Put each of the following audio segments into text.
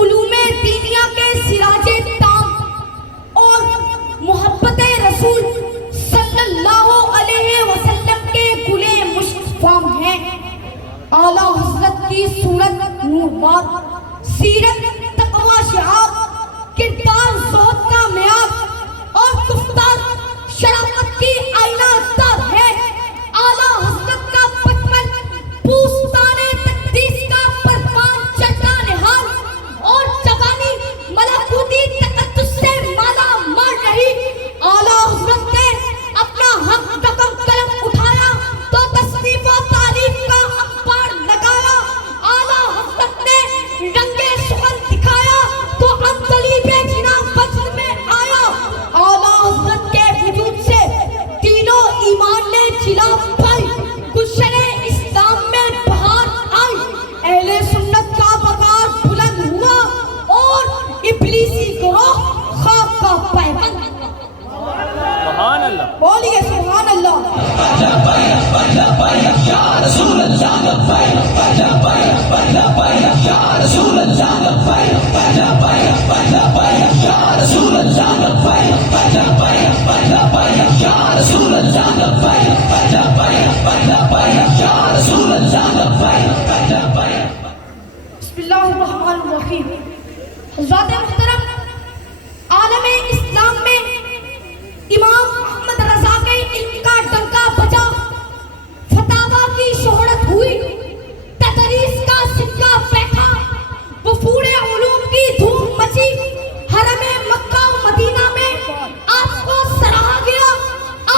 علوم دینیا کے سراج تام اور محبت رسول صلی اللہ علیہ وسلم کے گلے مشک فام ہیں۔ اعلیٰ حضرت کی صورت نوربار، سیرت تقوی شعار، کردار زہد کا معیار اور گفتار شرافت کی آئینہ دار ہے۔ اعلیٰ حضرت کا بچپن پوستان تقدیس کا پروان چڑھتا نہال اور جوانی ملکوتی تقدس سے مالا مال رہی۔ اعلیٰ حضرت نے اپنا حق رقم قلم اٹھایا تو تصنیف و تعریف کا اخبار لگایا۔ اعلیٰ حضرت نے رنگ سخن دکھایا تو اندلیب جنا وجد میں آیا۔ اعلیٰ حضرت کے وجود سے دین و ایمان نے جلا پائی، گلشن اسلام میں بہار آئی۔ اہل سنت کا وقار بلند ہوا اور ابلیسی گروہ خاک کا پیوند۔ سبحان اللہ، بولیے سبحان اللہ۔ بسم اللہ الرحمن الرحیم۔ حضرات محترم، عالم اسلام میں امام محمد رضا کے علم کا ڈنکا بجا، فتاوی کی شہرت ہوئی، تدریس کا سکہ بیٹھا، وفور علوم کی دھوم مچی، حرم مکہ و مدینہ میں آپ کو سراہا گیا۔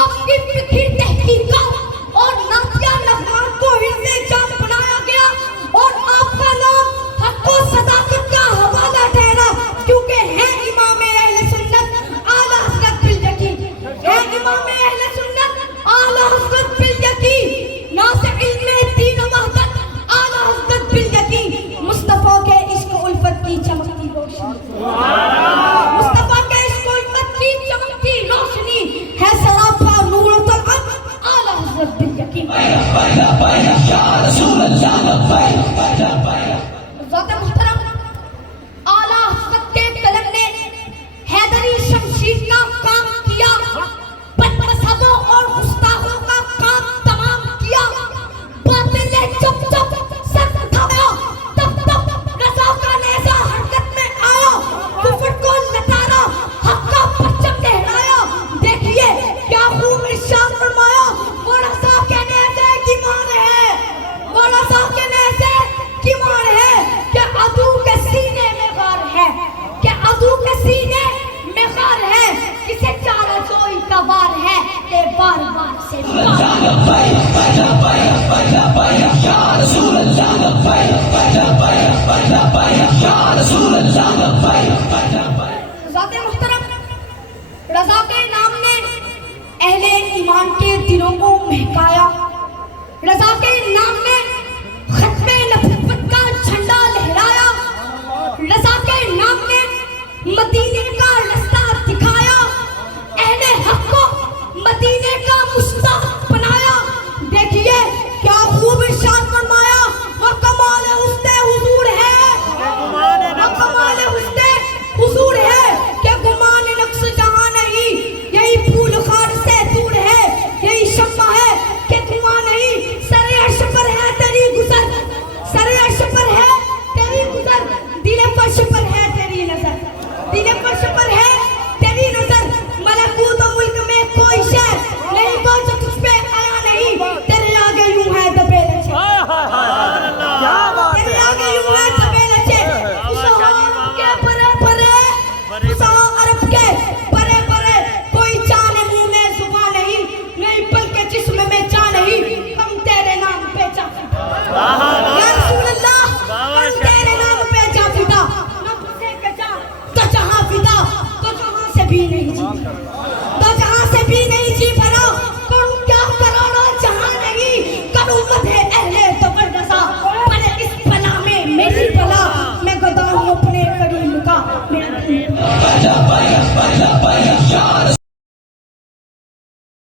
آپ کی فکری تحقیقات اور نعتیہ نغمات کو حفظ جام بنایا گیا اور آپ کا نام حق و صداقت کا حوالہ ٹھہرا، کیونکہ ہے امام اہل سنت اعلیٰ حضرت بالیقین، ہے امام اہل سنت اعلیٰ حضرت بالیقین، ناصح علم دین و وحدت اعلیٰ حضرت بالیقین، مصطفیٰ کے عشق و الفت کی چمکتی روشنی، مصطفیٰ کے عشق و الفت کی چمکتی روشنی ہے سراپا نور و طلعت اعلیٰ حضرت بالیقین۔ ذات محترم، اعلیٰ حضرت کے قلم نے حیدری شمشیر کا کام کیا، بد مذہبوں اور گستاخوں کا کام تمام کیا، باطل نے چپ چپ سر اٹھایا، تب تب رضا کا نیزہ حرکت میں آیا، کفر کو لتارا، حق کا پرچم لہرایا۔ دیکھیے کیا خوب ارشاد فرمایا، وہ رضا کے نیزے کی مان ہے، وہ رضا کے نیزے کی مان ہے کہ عدو کے سینے میں غار ہے، کہ عدو کے سینے میں غار ہے، کسے چارہ جوئی کا وار ہے کہ بار بار سے ذات محترم، رضا کے نام نے اہل ایمان کے دلوں کو مہکایا، رضا کے نام نے